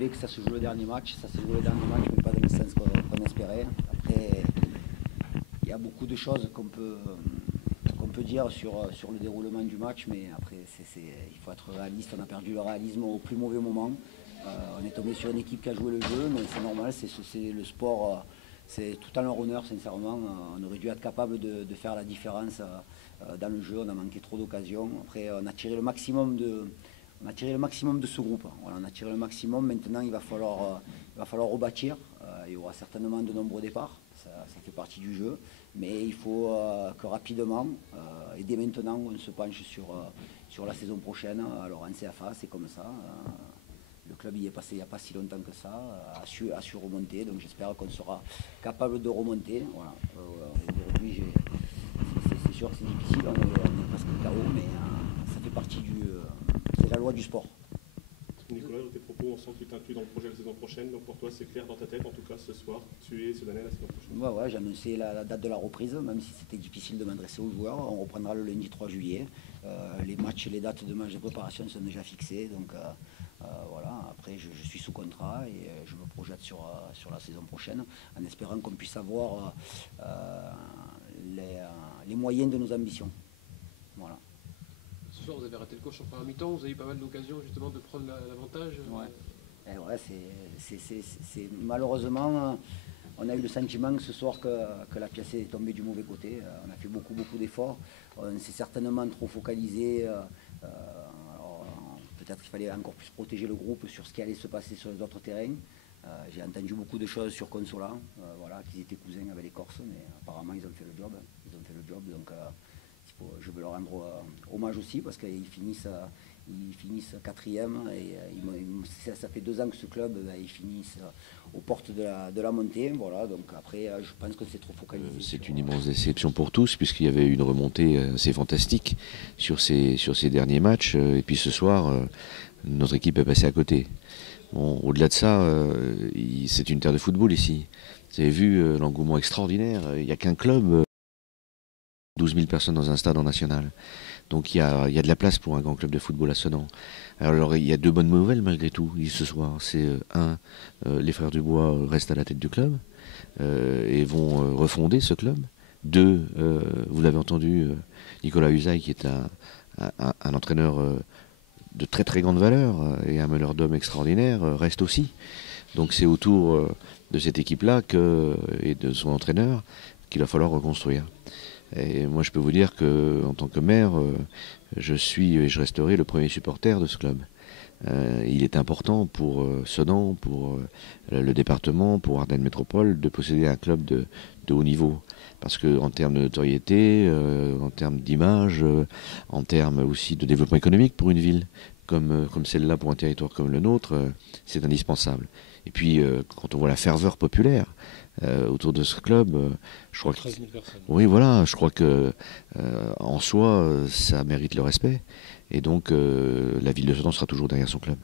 rêvé que ça se joue le dernier match. Ça s'est joué le dernier match, mais pas dans le sens qu'on espérait. Après, il y a beaucoup de choses qu'on peut dire sur le déroulement du match, mais après, il faut être réaliste. On a perdu le réalisme au plus mauvais moment. On est tombé sur une équipe qui a joué le jeu, mais c'est normal, c'est le sport, c'est tout à leur honneur, sincèrement. On aurait dû être capable de faire la différence dans le jeu. On a manqué trop d'occasions. Après, on a tiré le maximum de ce groupe. Voilà, on a tiré le maximum. Maintenant, il va falloir rebâtir. Il y aura certainement de nombreux départs. Ça fait partie du jeu. Mais il faut que rapidement, et dès maintenant, on se penche sur la saison prochaine. Alors en CFA, c'est comme ça. Le club y est passé il n'y a pas si longtemps que ça, a su remonter. Donc j'espère qu'on sera capable de remonter. Voilà. Aujourd'hui, c'est sûr que c'est difficile. On est presque KO, mais ça fait partie c'est la loi du sport. Nicolas, dans tes propos, on sent que tu t'inclus dans le projet de la saison prochaine. Donc pour toi, c'est clair dans ta tête, en tout cas ce soir, tu es ce donner la saison prochaine. Ouais, j'ai annoncé la date de la reprise, même si c'était difficile de m'adresser aux joueurs. On reprendra le lundi 3 juillet. Les matchs et les dates de matchs de préparation sont déjà fixées. Donc voilà, après je suis sous contrat et je me projette sur la saison prochaine en espérant qu'on puisse avoir les moyens de nos ambitions. Voilà. Ce soir, vous avez raté le coche en première mi-temps, vous avez eu pas mal d'occasions justement de prendre l'avantage. Ouais, c'est malheureusement, on a eu le sentiment ce soir que la pièce est tombée du mauvais côté. On a fait beaucoup d'efforts. On s'est certainement trop focalisé. Peut-être qu'il fallait encore plus protéger le groupe sur ce qui allait se passer sur les autres terrains. J'ai entendu beaucoup de choses sur Consola, voilà, qu'ils étaient cousins avec les Corses, mais apparemment ils ont fait le job. Donc je veux leur rendre hommage aussi parce qu'ils finissent quatrième et ça fait 2 ans que ce club ils finissent aux portes de la montée. Voilà, donc après je pense que c'est trop focalisé. C'est une immense déception pour tous puisqu'il y avait une remontée assez fantastique sur ces derniers matchs et puis ce soir notre équipe est passée à côté. Bon, au-delà de ça, c'est une terre de football ici. Vous avez vu l'engouement extraordinaire. Il n'y a qu'un club. 12 000 personnes dans un stade en national. Donc il y a de la place pour un grand club de football à Sedan. Alors il y a 2 bonnes nouvelles malgré tout ce soir. C'est les frères Dubois restent à la tête du club et vont refonder ce club. 2, vous l'avez entendu, Nicolas Usaï qui est un entraîneur de très très grande valeur et un meneur d'hommes extraordinaire reste aussi. Donc c'est autour de cette équipe-là et de son entraîneur qu'il va falloir reconstruire. Et moi, je peux vous dire qu'en tant que maire, je suis et je resterai le premier supporter de ce club. Il est important pour Sedan, pour le département, pour Ardennes Métropole, de posséder un club de haut niveau. Parce qu'en termes de notoriété, en termes d'image, en termes aussi de développement économique pour une ville comme celle-là, pour un territoire comme le nôtre, c'est indispensable. Et puis, quand on voit la ferveur populaire autour de ce club, je crois 13 000 personnes. Oui, voilà, je crois que en soi, ça mérite le respect. Et donc, la ville de Sedan sera toujours derrière son club.